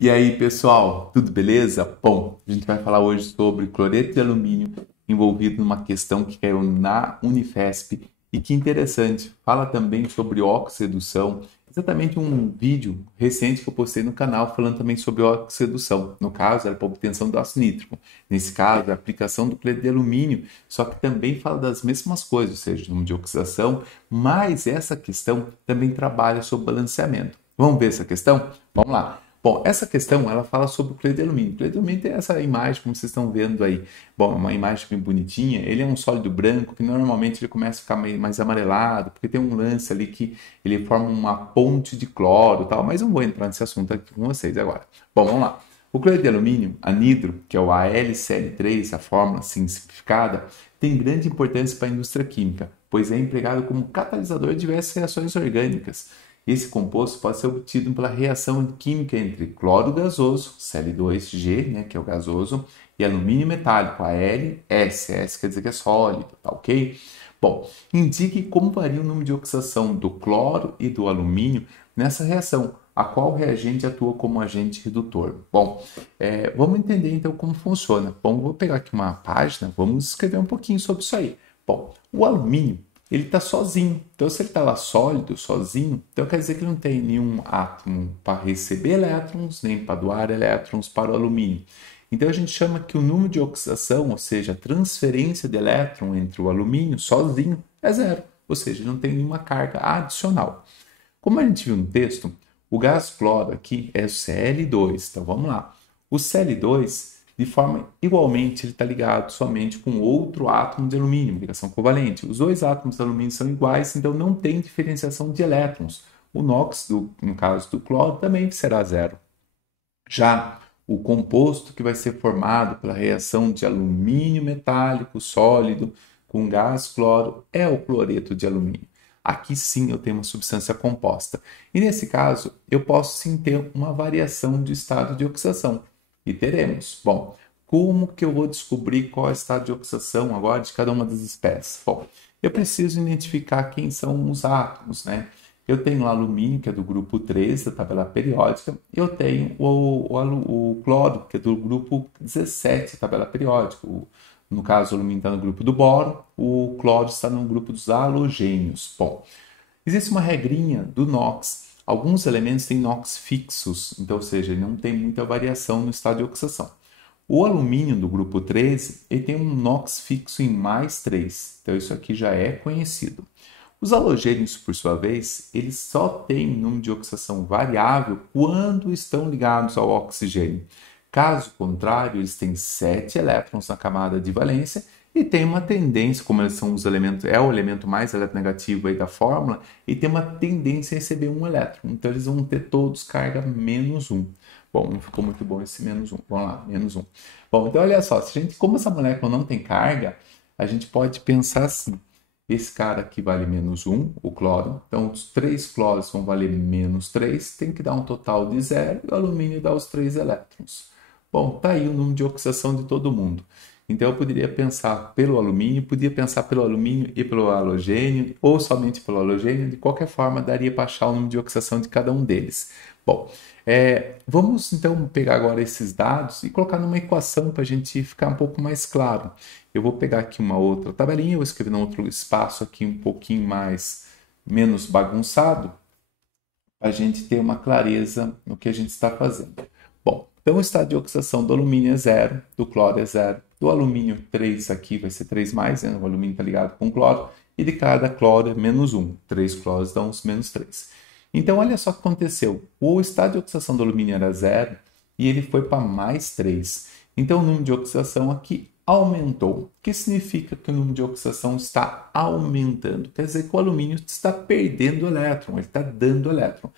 E aí, pessoal, tudo beleza? Bom, a gente vai falar hoje sobre cloreto de alumínio envolvido numa questão que caiu na Unifesp e que interessante, fala também sobre oxirredução, exatamente um vídeo recente que eu postei no canal falando também sobre oxirredução. No caso, era para obtenção do ácido nítrico. Nesse caso, a aplicação do cloreto de alumínio, só que também fala das mesmas coisas, ou seja, número de oxidação, mas essa questão também trabalha sobre balanceamento. Vamos ver essa questão? Vamos lá. Bom, essa questão ela fala sobre o cloreto de alumínio. O cloreto de alumínio tem essa imagem, como vocês estão vendo aí. Bom, é uma imagem bem bonitinha. Ele é um sólido branco que normalmente ele começa a ficar mais amarelado, porque tem um lance ali que ele forma uma ponte de cloro e tal, mas não vou entrar nesse assunto aqui com vocês agora. Bom, vamos lá. O cloreto de alumínio, anidro, que é o AlCl3, a fórmula assim simplificada, tem grande importância para a indústria química, pois é empregado como catalisador de diversas reações orgânicas. Esse composto pode ser obtido pela reação química entre cloro gasoso, Cl2G, né, que é o gasoso, e alumínio metálico, AlS. S quer dizer que é sólido, tá ok? Bom, indique como varia o número de oxidação do cloro e do alumínio nessa reação, a qual reagente atua como agente redutor. Bom, vamos entender então como funciona. Bom, vou pegar aqui uma página, vamos escrever um pouquinho sobre isso aí. Bom, o alumínio ele está sozinho. Então, se ele está lá sólido, sozinho, então quer dizer que ele não tem nenhum átomo para receber elétrons, nem para doar elétrons para o alumínio. Então, a gente chama que o número de oxidação, ou seja, a transferência de elétron entre o alumínio sozinho, é zero. Ou seja, não tem nenhuma carga adicional. Como a gente viu no texto, o gás cloro aqui é o Cl2. Então, vamos lá. O Cl2 de forma igualmente ele está ligado somente com outro átomo de alumínio, ligação covalente. Os dois átomos de alumínio são iguais, então não tem diferenciação de elétrons. O NOx, no caso do cloro, também será zero. Já o composto que vai ser formado pela reação de alumínio metálico sólido com gás cloro é o cloreto de alumínio. Aqui sim eu tenho uma substância composta. E nesse caso, eu posso sim ter uma variação de estado de oxidação. E teremos. Bom, como que eu vou descobrir qual é o estado de oxidação agora de cada uma das espécies? Bom, eu preciso identificar quem são os átomos, né? Eu tenho o alumínio, que é do grupo 3 da tabela periódica, e eu tenho o cloro, que é do grupo 17 da tabela periódica. No caso, o alumínio está no grupo do boro, o cloro está no grupo dos halogênios. Bom, existe uma regrinha do NOx. Alguns elementos têm NOx fixos, então, ou seja, ele não tem muita variação no estado de oxidação. O alumínio do grupo 13 ele tem um NOx fixo em +3, então isso aqui já é conhecido. Os halogênios, por sua vez, eles só têm número de oxidação variável quando estão ligados ao oxigênio. Caso contrário, eles têm 7 elétrons na camada de valência e tem uma tendência, como eles são os elementos, é o elemento mais eletronegativo aí da fórmula, e tem uma tendência a receber um elétron. Então eles vão ter todos carga -1. Bom, não ficou muito bom esse -1. Vamos lá, -1. Bom, então olha só, se a gente, como essa molécula não tem carga, a gente pode pensar assim. Esse cara aqui vale -1, o cloro. Então, os 3 cloros vão valer -3, tem que dar um total de 0 e o alumínio dá os 3 elétrons. Bom, tá aí o número de oxidação de todo mundo. Então, eu poderia pensar pelo alumínio, podia pensar pelo alumínio e pelo halogênio, ou somente pelo halogênio. De qualquer forma, daria para achar o número de oxidação de cada um deles. Bom, vamos então pegar agora esses dados e colocar numa equação para a gente ficar um pouco mais claro. Eu vou pegar aqui uma outra tabelinha, vou escrever num outro espaço aqui um pouquinho menos bagunçado, para a gente ter uma clareza no que a gente está fazendo. Bom, então o estado de oxidação do alumínio é 0, do cloro é 0, do alumínio 3 aqui vai ser 3+, né? O alumínio está ligado com o cloro, e de cada cloro é -1. 3 cloros dão os -3. Então, olha só o que aconteceu. O estado de oxidação do alumínio era 0 e ele foi para +3. Então, o número de oxidação aqui aumentou. O que significa que o número de oxidação está aumentando? Quer dizer que o alumínio está perdendo elétron, ele está dando elétron.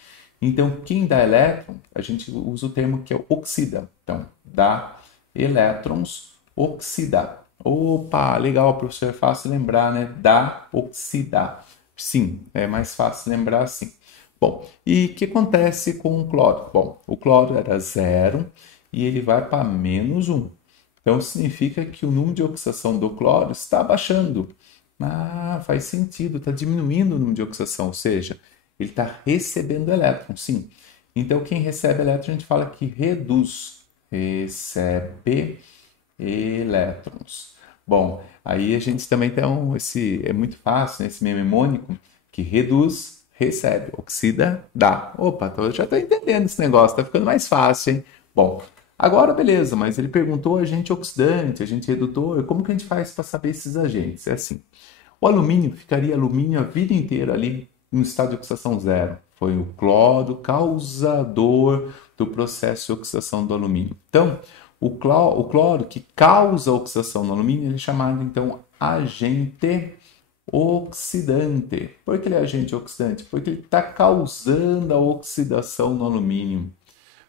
Então, quem dá elétron, a gente usa o termo que é oxida. Então, dá elétrons, oxidar. Opa, legal, professor, é fácil lembrar, né? Dá, oxidar. Sim, é mais fácil lembrar assim. Bom, e o que acontece com o cloro? Bom, o cloro era 0 e ele vai para -1. Então, significa que o número de oxidação do cloro está baixando. Ah, faz sentido, está diminuindo o número de oxidação, ou seja, ele está recebendo elétrons, sim. Então, quem recebe elétrons, a gente fala que reduz. Recebe elétrons. Bom, aí a gente também tem é muito fácil, né, esse mnemônico, que reduz, recebe, oxida, dá. Opa, então eu já estou entendendo esse negócio, está ficando mais fácil, hein? Bom, agora beleza, mas ele perguntou agente oxidante, agente redutor, como que a gente faz para saber esses agentes? É assim, o alumínio ficaria alumínio a vida inteira ali no estado de oxidação zero. Foi o cloro causador do processo de oxidação do alumínio. Então, o cloro que causa a oxidação do alumínio, ele é chamado então agente oxidante. Por que ele é agente oxidante? Porque ele está causando a oxidação no alumínio.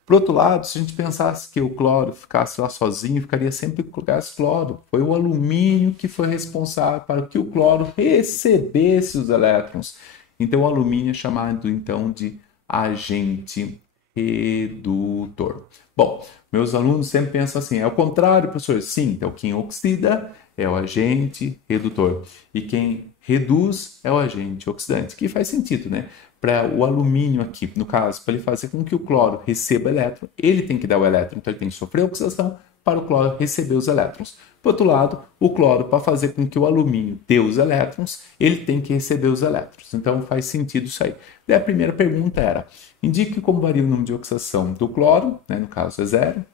Por outro lado, se a gente pensasse que o cloro ficasse lá sozinho, ficaria sempre com gás cloro. Foi o alumínio que foi responsável para que o cloro recebesse os elétrons. Então, o alumínio é chamado então de agente redutor. Bom, meus alunos sempre pensam assim, é o contrário, professor? Sim, então quem oxida é o agente redutor e quem reduz é o agente oxidante, que faz sentido, né? Para o alumínio aqui, no caso, para ele fazer com que o cloro receba elétron, ele tem que dar o elétron, então ele tem que sofrer oxidação para o cloro receber os elétrons. Por outro lado, o cloro, para fazer com que o alumínio dê os elétrons, ele tem que receber os elétrons. Então faz sentido isso aí. Daí a primeira pergunta era, indique como varia o número de oxidação do cloro, né, no caso é 0,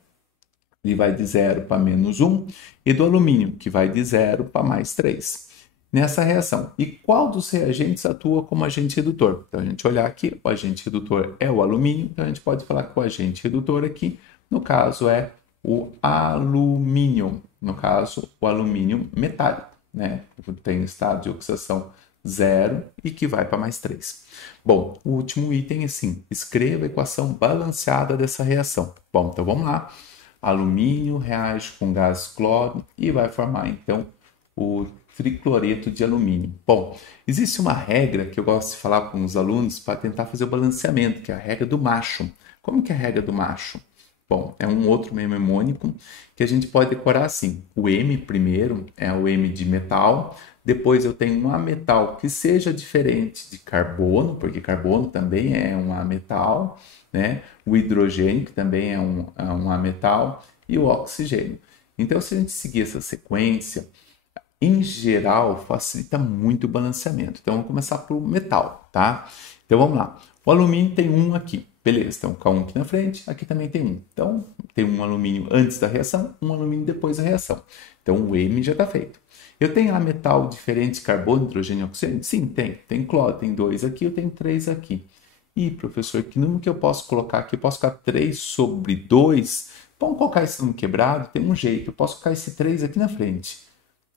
ele vai de 0 para menos 1, e do alumínio, que vai de 0 para mais 3. Nessa reação. E qual dos reagentes atua como agente redutor? Então, a gente olhar aqui, o agente redutor é o alumínio, então a gente pode falar que o agente redutor aqui, no caso, é o alumínio, no caso, o alumínio metálico, né? Tem estado de oxidação 0 e que vai para mais 3. Bom, o último item é assim, escreva a equação balanceada dessa reação. Bom, então vamos lá. Alumínio reage com gás cloro e vai formar, então, o tricloreto de alumínio. Bom, existe uma regra que eu gosto de falar com os alunos para tentar fazer o balanceamento, que é a regra do macho. Como que é a regra do macho? Bom, é um outro mnemônico que a gente pode decorar assim. O M primeiro é o M de metal, depois eu tenho um ametal que seja diferente de carbono, porque carbono também é um ametal, né? O hidrogênio, que também é um ametal, e o oxigênio. Então, se a gente seguir essa sequência, em geral, facilita muito o balanceamento. Então, vamos começar pelo metal, tá? Então, vamos lá. O alumínio tem um aqui. Beleza, então K1 aqui na frente, aqui também tem um. Então, tem um alumínio antes da reação, um alumínio depois da reação. Então, o M já está feito. Eu tenho a metal diferente, carbono, hidrogênio e oxigênio? Sim, tem. Tem cloro, tem 2 aqui, eu tenho 3 aqui. E, professor, que número que eu posso colocar aqui? Eu posso colocar 3 sobre 2? Vamos colocar esse número quebrado? Tem um jeito. Eu posso colocar esse 3 aqui na frente.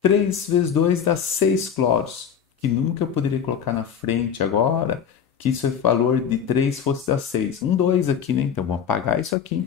3 vezes 2 dá 6 cloros. Que número que eu poderia colocar na frente agora? Que isso é valor de 3 fosse dar 6. Um 2 aqui, né? Então, vou apagar isso aqui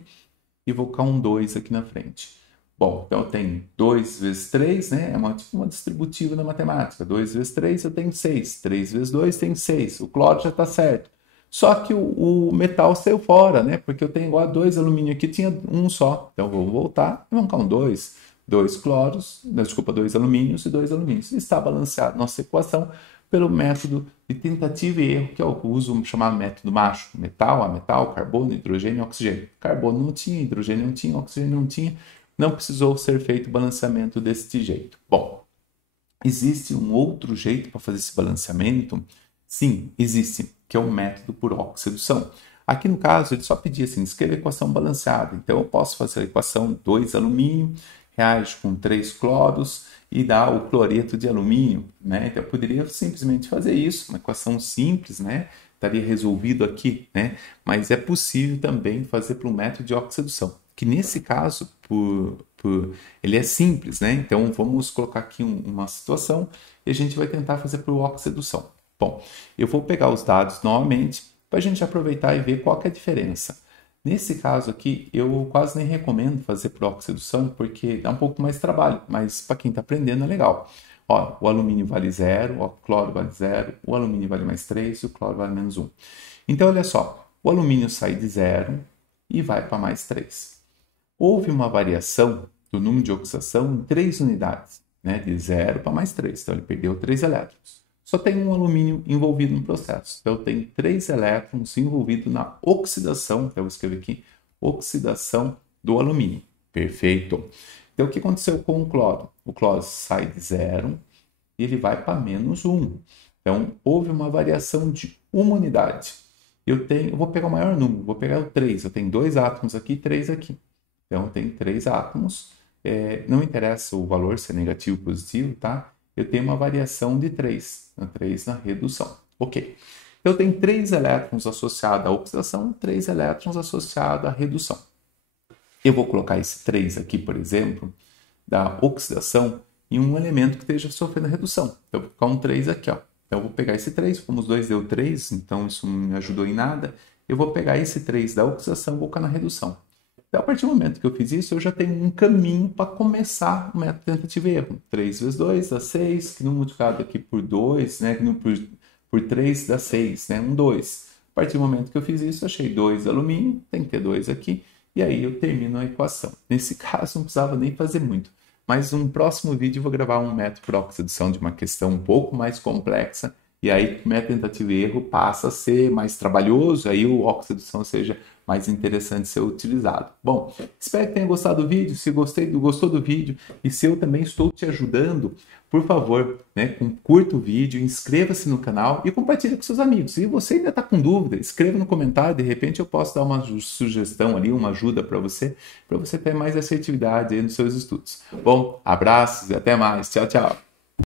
e vou colocar um 2 aqui na frente. Bom, então eu tenho 2 vezes 3, né? É tipo uma distributiva na matemática. 2 vezes 3 eu tenho 6. 3 vezes 2 tem 6. O cloro já está certo. Só que o metal saiu fora, né? Porque eu tenho igual a 2 alumínio aqui, tinha um só. Então, vou voltar e vamos colocar um 2. 2 cloros, desculpa, 2 alumínios e 2 alumínios. Está balanceada nossa equação pelo método de tentativa e erro, que eu uso chamado método macho. Metal, ametal, carbono, hidrogênio e oxigênio. Carbono não tinha, hidrogênio não tinha, oxigênio não tinha. Não precisou ser feito o balanceamento deste jeito. Bom, existe um outro jeito para fazer esse balanceamento? Sim, existe, que é o método por oxidação. Aqui no caso, ele só pedia assim, escreva a equação balanceada. Então, eu posso fazer a equação 2 alumínio, reage com 3 cloros e dá o cloreto de alumínio, né? Então, eu poderia simplesmente fazer isso, uma equação simples, né? Estaria resolvido aqui, né? Mas é possível também fazer por um método de oxidação, que nesse caso, ele é simples, né? Então, vamos colocar aqui uma situação e a gente vai tentar fazer por oxidação. Bom, eu vou pegar os dados novamente para a gente aproveitar e ver qual que é a diferença. Nesse caso aqui, eu quase nem recomendo fazer por oxidação, porque dá um pouco mais de trabalho, mas para quem está aprendendo é legal. Ó, o alumínio vale 0, o cloro vale 0, o alumínio vale mais 3 e o cloro vale menos 1. Então, olha só, o alumínio sai de 0 e vai para mais 3. Houve uma variação do número de oxidação em 3 unidades, né? De 0 para mais 3. Então, ele perdeu 3 elétrons. só tem um alumínio envolvido no processo. Então, eu tenho 3 elétrons envolvidos na oxidação, então eu vou escrever aqui, oxidação do alumínio. Perfeito. Então, o que aconteceu com o cloro? O cloro sai de 0 e ele vai para -1. Então, houve uma variação de uma unidade. Eu vou pegar o maior número, vou pegar o 3. Eu tenho 2 átomos aqui e 3 aqui. Então, eu tenho 3 átomos. Não interessa o valor, se é negativo ou positivo, tá? Eu tenho uma variação de 3. 3 na redução. Ok. Eu tenho 3 elétrons associados à oxidação, 3 elétrons associados à redução. Eu vou colocar esse 3 aqui, por exemplo, da oxidação, em um elemento que esteja sofrendo redução. Então, eu vou colocar um 3 aqui, ó. Então, eu vou pegar esse 3, como os dois deu 3, então isso não me ajudou em nada. Eu vou pegar esse 3 da oxidação e vou colocar na redução. Então, a partir do momento que eu fiz isso, eu já tenho um caminho para começar o método tentativa e erro. 3 vezes 2 dá 6, que no multiplicado aqui por 2, né, que por 3 dá 6, né, 2. A partir do momento que eu fiz isso, eu achei 2 alumínio, tem que ter 2 aqui, e aí eu termino a equação. Nesse caso, não precisava nem fazer muito. Mas no próximo vídeo eu vou gravar um método para oxidação de uma questão um pouco mais complexa, e aí o método tentativa e erro passa a ser mais trabalhoso, aí o oxidação seja mais interessante ser utilizado. Bom, espero que tenha gostado do vídeo. Se gostou do vídeo e se eu também estou te ajudando, por favor, né, curta o vídeo, inscreva-se no canal e compartilhe com seus amigos. Se você ainda está com dúvida, escreva no comentário, de repente eu posso dar uma sugestão ali, uma ajuda para você ter mais assertividade aí nos seus estudos. Bom, abraços e até mais. Tchau, tchau.